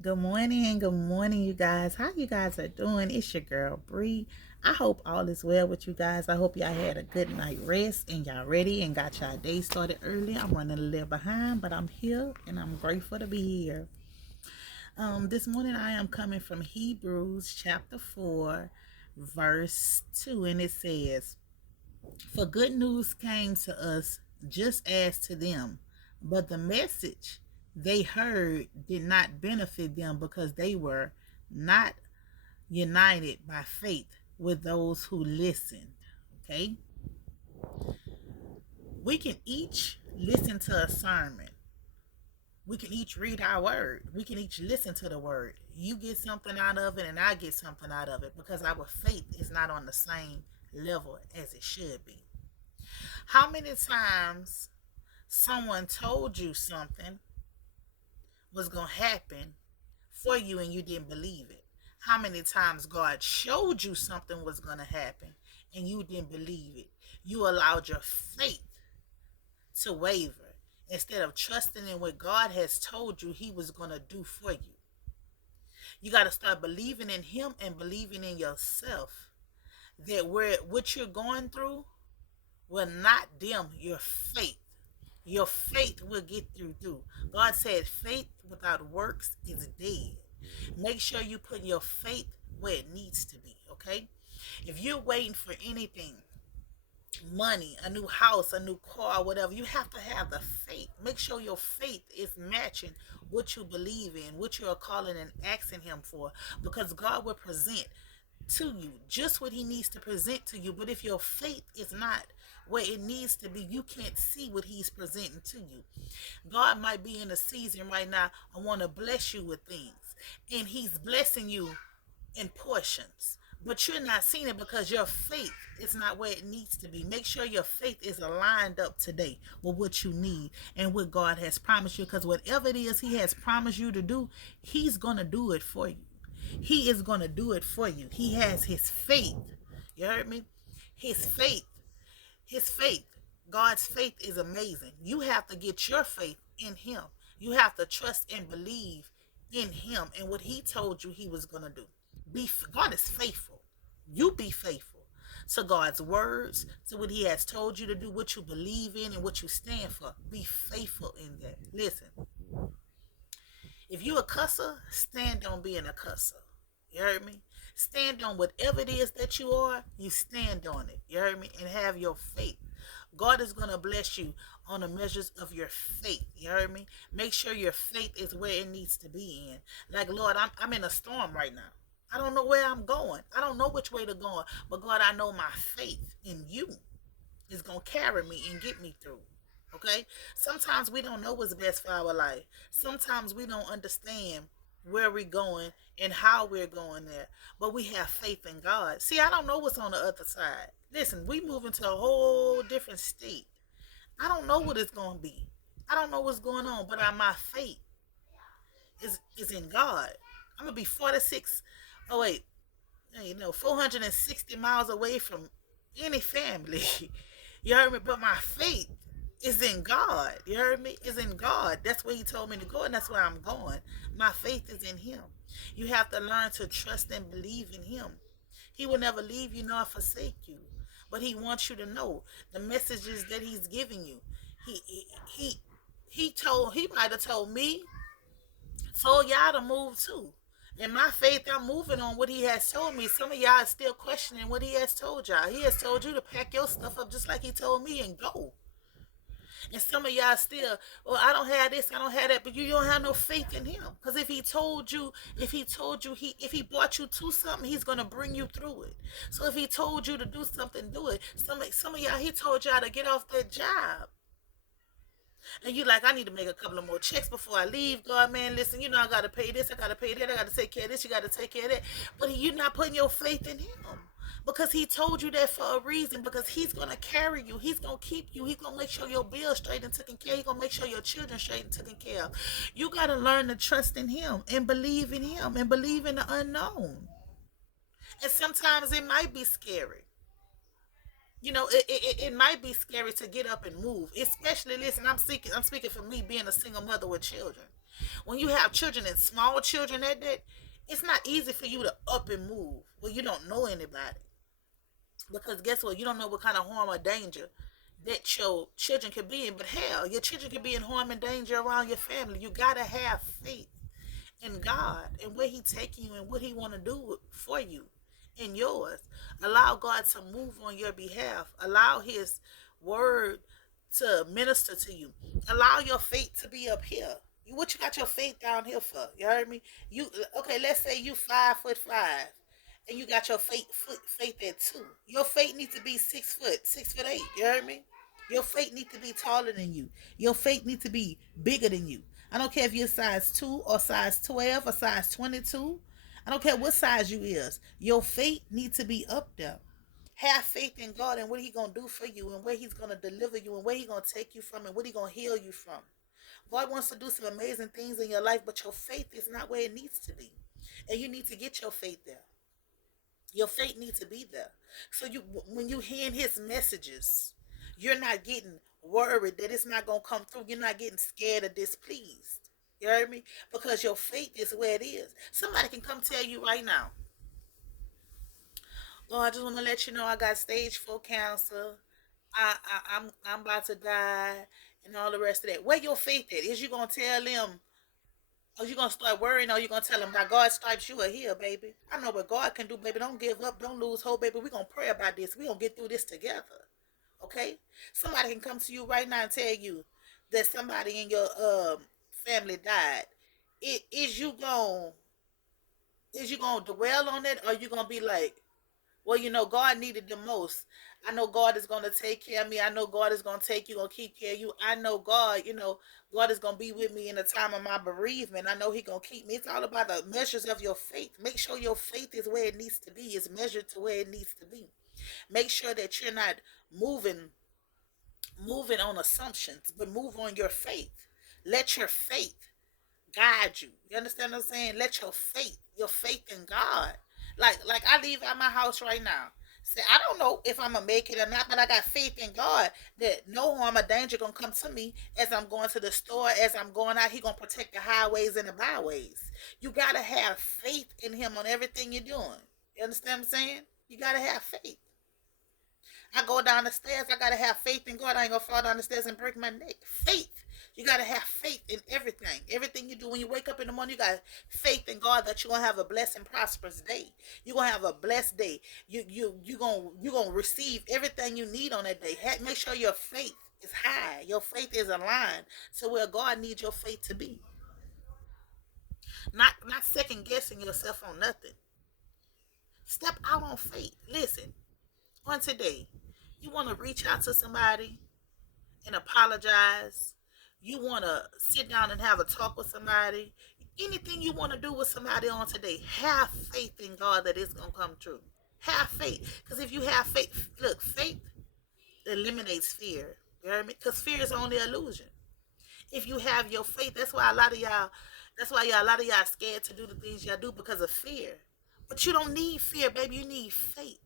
Good morning, you guys. How you guys are doing? It's your girl Bree. I hope all is well with you guys. I hope y'all had a good night rest and y'all ready and got y'all day started early. I'm running a little behind, but I'm here and I'm grateful to be here. This morning I am coming from Hebrews chapter 4, verse 2, and it says, "For good news came to us just as to them, but the message they heard did not benefit them because they were not united by faith with those who listened." Okay? We can each listen to a sermon. We can each read our word. We can each listen to the word. You get something out of it, and I get something out of it because our faith is not on the same level as it should be. How many times someone told you something was going to happen for you and you didn't believe it? How many times God showed you something was going to happen and you didn't believe it? You allowed your faith to waver instead of trusting in what God has told you He was going to do for you. You got to start believing in Him and believing in yourself that what you're going through will not dim your faith. Your faith will get you through. God said faith without works is dead. Make sure you put your faith where it needs to be, okay? If you're waiting for anything, money, a new house, a new car, whatever, you have to have the faith. Make sure your faith is matching what you believe in, what you are calling and asking Him for, because God will present to you just what He needs to present to you. But if your faith is not where it needs to be, you can't see what He's presenting to you. God might be in a season right now, I want to bless you with things, and He's blessing you in portions. But you're not seeing it because your faith is not where it needs to be. Make sure your faith is aligned up today with what you need and what God has promised you. Because whatever it is He has promised you to do, He's going to do it for you. He is going to do it for you. He has His faith. You heard me? His faith. His faith. God's faith is amazing. You have to get your faith in Him. You have to trust and believe in Him and what He told you He was going to do. God is faithful. You be faithful to God's words, to what He has told you to do, what you believe in, and what you stand for. Be faithful in that. Listen, if you a cusser, stand on being a cusser. You heard me? Stand on whatever it is that you are, you stand on it. You heard me? And have your faith. God is going to bless you on the measures of your faith. You heard me? Make sure your faith is where it needs to be in. Like, Lord, I'm in a storm right now. I don't know where I'm going. I don't know which way to go. But God, I know my faith in you is going to carry me and get me through. Okay? Sometimes we don't know what's best for our life. Sometimes we don't understand where we're going and how we're going there. But we have faith in God. See, I don't know what's on the other side. Listen, we move into a whole different state. I don't know what it's going to be. I don't know what's going on, but my faith is in God. I'm going to be 46, oh wait, 460 miles away from any family. You heard me? But my faith is in God. You heard me? Is in God. That's where He told me to go, and that's where I'm going. My faith is in Him. You have to learn to trust and believe in Him. He will never leave you nor forsake you. But He wants you to know the messages that He's giving you. He he he, he might have told me, told y'all to move too. In my faith, I'm moving on what He has told me. Some of y'all are still questioning what He has told y'all. He has told you to pack your stuff up just like He told me and go. And some of y'all still, well, I don't have this, I don't have that, but you don't have no faith in Him. Because if He brought you to something, He's gonna bring you through it. So if He told you to do something, do it. Some of y'all, He told y'all to get off that job. And you like, I need to make a couple of more checks before I leave. God, man, listen, I gotta pay this, I gotta pay that, I gotta take care of this, you gotta take care of that. But you're not putting your faith in Him. Because He told you that for a reason. Because He's gonna carry you. He's gonna keep you. He's gonna make sure your bills straight and taken care of. He's gonna make sure your children straight and taken care of. You gotta learn to trust in Him and believe in Him and believe in the unknown. And sometimes it might be scary. It might be scary to get up and move. Especially, listen, I'm speaking for me being a single mother with children. When you have children and small children at that, it's not easy for you to up and move when you don't know anybody. Because guess what? You don't know what kind of harm or danger that your children could be in. But hell, your children could be in harm and danger around your family. You gotta have faith in God and where He taking you and what He want to do for you and yours. Allow God to move on your behalf. Allow His word to minister to you. Allow your faith to be up here. What you got your faith down here for? You heard me? You okay? Let's say you 5'5" and you got your faith at 2. Your faith needs to be 6 foot, 6'8". You heard me? Your faith needs to be taller than you. Your faith needs to be bigger than you. I don't care if you're size 2 or size 12 or size 22. I don't care what size you is. Your faith needs to be up there. Have faith in God and what He gonna do for you and where He's gonna deliver you and where He gonna take you from and what He gonna heal you from. God wants to do some amazing things in your life, but your faith is not where it needs to be, and you need to get your faith there. Your faith needs to be there. So when you hear His messages, you're not getting worried that it's not gonna come through. You're not getting scared or displeased. You heard me? Because your faith is where it is. Somebody can come tell you right now, "Oh, I just want to let you know I got stage 4 cancer. I'm about to die, and all the rest of that." Where your faith at? Is you gonna tell them? Or you gonna start worrying, or you gonna tell them by God's stripes you are healed, baby? I know what God can do, baby. Don't give up, don't lose hope, baby. We gonna pray about this. We gonna get through this together. Okay? Somebody can come to you right now and tell you that somebody in your family died. Is you gonna dwell on it, or you gonna be like, well, God needed the most. I know God is going to take care of me. I know God is going to take you, going to keep care of you. I know God, God is going to be with me in the time of my bereavement. I know He going to keep me. It's all about the measures of your faith. Make sure your faith is where it needs to be. It's measured to where it needs to be. Make sure that you're not moving moving on assumptions, but move on your faith. Let your faith guide you. You understand what I'm saying? Let your faith in God. Like I leave out my house right now. Say I don't know if I'm gonna make it or not, but I got faith in God that no harm or danger gonna come to me as I'm going to the store, as I'm going out. He gonna protect the highways and the byways. You gotta have faith in Him on everything you're doing. You understand what I'm saying? You gotta have faith. I go down the stairs, I gotta have faith in God. I ain't gonna fall down the stairs and break my neck. Faith. You gotta have faith in everything. Everything you do when you wake up in the morning, you got faith in God that you're gonna have a blessed and prosperous day. You're gonna have a blessed day. You gonna receive everything you need on that day. Make sure your faith is high. Your faith is aligned to where God needs your faith to be. Not second guessing yourself on nothing. Step out on faith. Listen, on today, you want to reach out to somebody and apologize. You want to sit down and have a talk with somebody. Anything you want to do with somebody on today, have faith in God that it's going to come true. Have faith. Because if you have faith, look, faith eliminates fear. You hear me? Because fear is only illusion. If you have your faith, a lot of y'all scared to do the things y'all do because of fear. But you don't need fear, baby. You need faith.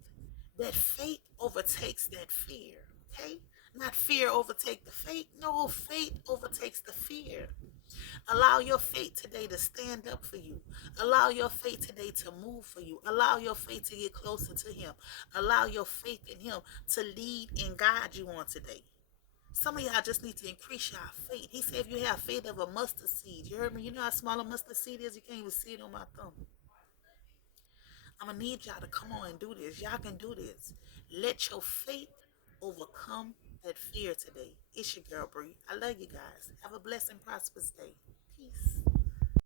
That faith overtakes that fear. Okay? Not fear overtake the faith. No, faith overtakes the fear. Allow your faith today to stand up for you. Allow your faith today to move for you. Allow your faith to get closer to Him. Allow your faith in Him to lead and guide you on today. Some of y'all just need to increase your faith. He said if you have faith of a mustard seed, you heard me? You know how small a mustard seed is? You can't even see it on my thumb. I'm going to need y'all to come on and do this. Y'all can do this. Let your faith overcome that fear today. It's your girl, Bree. I love you guys. Have a blessed and prosperous day. Peace.